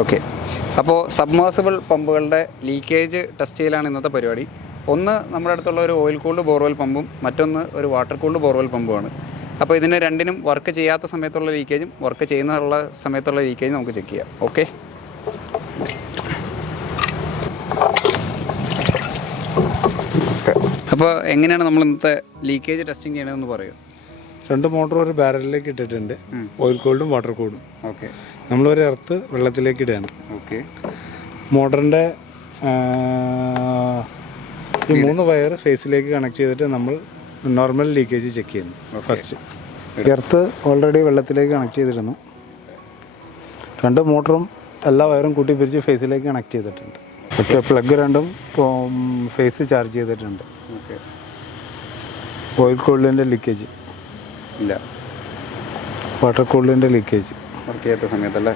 Okay. അപ്പോൾ submersible പമ്പുകളുടെ leakage test ചെയ്യലാണ് ഇന്നത്തെ പരിപാടി. ഒന്ന് നമ്മുടെ അടുത്തുള്ള ഒരു ഓയിൽ കൂൾഡ് ബോർവെൽ പമ്പും മറ്റൊന്ന് ഒരു വാട്ടർ കൂൾഡ് ബോർവെൽ പമ്പുമാണ്. അപ്പോൾ ഇതിന് രണ്ടിനും വർക്ക് ചെയ്യാത്ത സമയത്തുള്ള ലീക്കേജും വർക്ക് ചെയ്യുന്ന സമയത്തുള്ള ലീക്കേജും നമുക്ക് ചെക്ക് ചെയ്യാം. ഓക്കെ? അപ്പോൾ എങ്ങനെയാണ് നമ്മൾ ഇന്നത്തെ ലീക്കേജ് ടെസ്റ്റിംഗ് ചെയ്യണതെന്ന് പറയും രണ്ട് മോട്ടർ ഒരു ബാരലിലേക്ക് ഇട്ടിട്ടുണ്ട്. ഓയിൽ കോൾഡും വാട്ടർ കോൾഡും ഓക്കെ. ഒരു എർത്ത് വെള്ളത്തിലേക്ക് ഇടുകയാണ്. ഓക്കെ. മോട്ടറിന്റെ ഈ മൂന്ന് വയർ ഫേസിലേക്ക് കണക്ട് ചെയ്തിട്ട് നമ്മൾ നോർമൽ ലീക്കേജ് ചെക്ക് ചെയ്യുന്നു. ഫസ്റ്റ് എർത്ത് ഓൾറെഡി വെള്ളത്തിലേക്ക് കണക്ട് ചെയ്തിരുന്നു. രണ്ട് മോട്ടറും എല്ലാ വയറും കൂട്ടി പിരിച്ച് ഫേസിലേക്ക് കണക്ട് ചെയ്തിട്ടുണ്ട്. ഓക്കെ പ്ലഗ് രണ്ടും ഫേസ് ചാർജ് ചെയ്തിട്ടുണ്ട്. ഓക്കെ. ഓയിൽ കോൾഡിന്റെ ലീക്കേജ് ഇല്ല. വാട്ടർ കൂളിന്റെ ലീക്കേജ് വർക്ക് ചെയ്യാത്ത സമയത്തല്ലേ?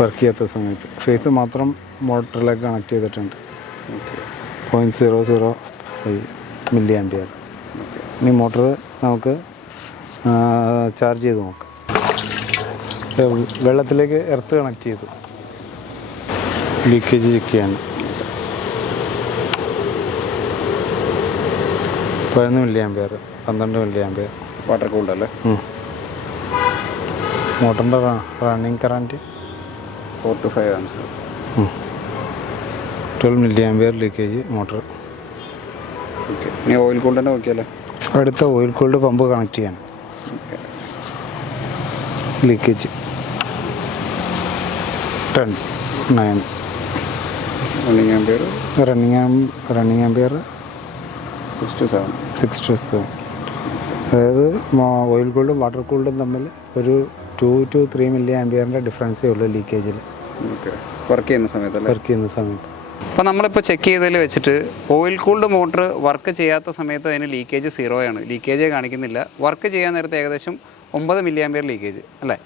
വർക്ക് ചെയ്യാത്ത സമയത്ത്. ഫേസ് മാത്രം മോട്ടറിലേക്ക് കണക്ട് ചെയ്തിട്ടുണ്ട്. Point zero zero five milli ampere ഇനി മോട്ടർ നമുക്ക് ചാർജ് ചെയ്ത് നോക്കാം. വെള്ളത്തിലേക്ക് എർത്ത് കണക്ട് ചെയ്തു. ലീക്കേജ് ചെക്ക് ചെയ്യാണ്. പതിനൊന്ന് മില്ലി ആമ്പിയർ പന്ത്രണ്ട് മില്ലി ആംബിയർ വാട്ടർ കൂൾഡ് അല്ലേ? മോട്ടറിന്റെ running current four two five amps twelve milli ampere leakage motor okay ഇനി ഓയിൽ കൂൾഡ് തന്നെ ഓക്കെ അല്ലേ അടുത്ത ഓയിൽ കൂൾഡ് പമ്പ് കണക്ട് ചെയ്യാൻ leakage ten nine running ampere running amp running ampere six two seven six two seven അതായത് oil കൂൾഡും water കൂൾഡും തമ്മിൽ ഒരു ടു ടു ത്രീ മില്ലി ആംബിയറിന്റെ ഡിഫറൻസേ ഉള്ളൂ ലീക്കേജിൽ ഓക്കെ വർക്ക് ചെയ്യുന്ന സമയത്ത് വർക്ക് ചെയ്യുന്ന സമയത്ത്. അപ്പോൾ നമ്മളിപ്പോൾ ചെക്ക് ചെയ്തതിൽ വെച്ചിട്ട് ഓയിൽ കൂൾഡ് മോട്ടർ വർക്ക് ചെയ്യാത്ത സമയത്ത് അതിന് ലീക്കേജ് സീറോ ആണ് ലീക്കേജേ കാണിക്കുന്നില്ല. വർക്ക് ചെയ്യാൻ നേരത്തെ ഏകദേശം ഒമ്പത് മില്ലി ആംബിയർ ലീക്കേജ് അല്ലേ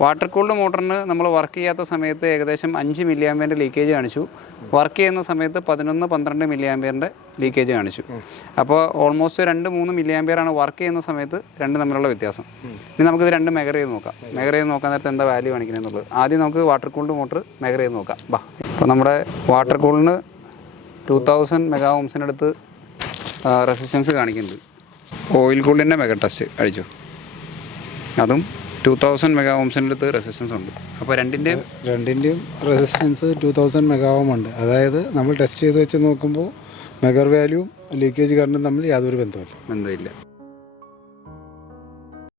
വാട്ടർ കൂൾഡ് മോട്ടറിന് നമ്മൾ വർക്ക് ചെയ്യാത്ത സമയത്ത് ഏകദേശം അഞ്ച് മില്ലി ആംബിയറിന്റെ ലീക്കേജ് കാണിച്ചു. വർക്ക് ചെയ്യുന്ന സമയത്ത് പതിനൊന്ന് പന്ത്രണ്ട് മില്ലി ആംബിയറിന്റെ ലീക്കേജ് കാണിച്ചു. അപ്പോൾ ഓൾമോസ്റ്റ് രണ്ട് മൂന്ന് മില്ലി ആംബിയറാണ് വർക്ക് ചെയ്യുന്ന സമയത്ത് രണ്ട് തമ്മിലുള്ള വ്യത്യാസം. ഇനി നമുക്കിത് രണ്ട് മെഗർ ചെയ്ത് നോക്കാം. മെഗർ ചെയ്ത് നോക്കാൻ നേരത്തെ എന്താ വാല്യൂ കാണിക്കുന്നത് ആദ്യം നമുക്ക് വാട്ടർ കൂൾഡ് മോട്ടർ മെഗർ ചെയ്ത് നോക്കാം. ബാ അപ്പോൾ നമ്മുടെ വാട്ടർ കൂളിന് ടു തൗസൻഡ് മെഗാ ഓംസിനടുത്ത് റെസിസ്റ്റൻസ് കാണിക്കുന്നുണ്ട്. ഓയിൽ കൂളിന്റെ മെഗ ടെസ്റ്റ് അടിച്ചു? അതും ടു തൗസൻഡ് മെഗാ ഓംസിന്റെ അടുത്ത് റെസിസ്റ്റൻസ് ഉണ്ട്. അപ്പോൾ രണ്ടിന്റെയും രണ്ടിന്റെയും resistance two thousand mega ohm ഉണ്ട്. അതായത് നമ്മൾ ടെസ്റ്റ് ചെയ്ത് വെച്ച് നോക്കുമ്പോൾ മെഗർ വാല്യൂ ലീക്കേജ് കറണ്ടും തമ്മിൽ യാതൊരു ബന്ധമില്ല ബന്ധമില്ല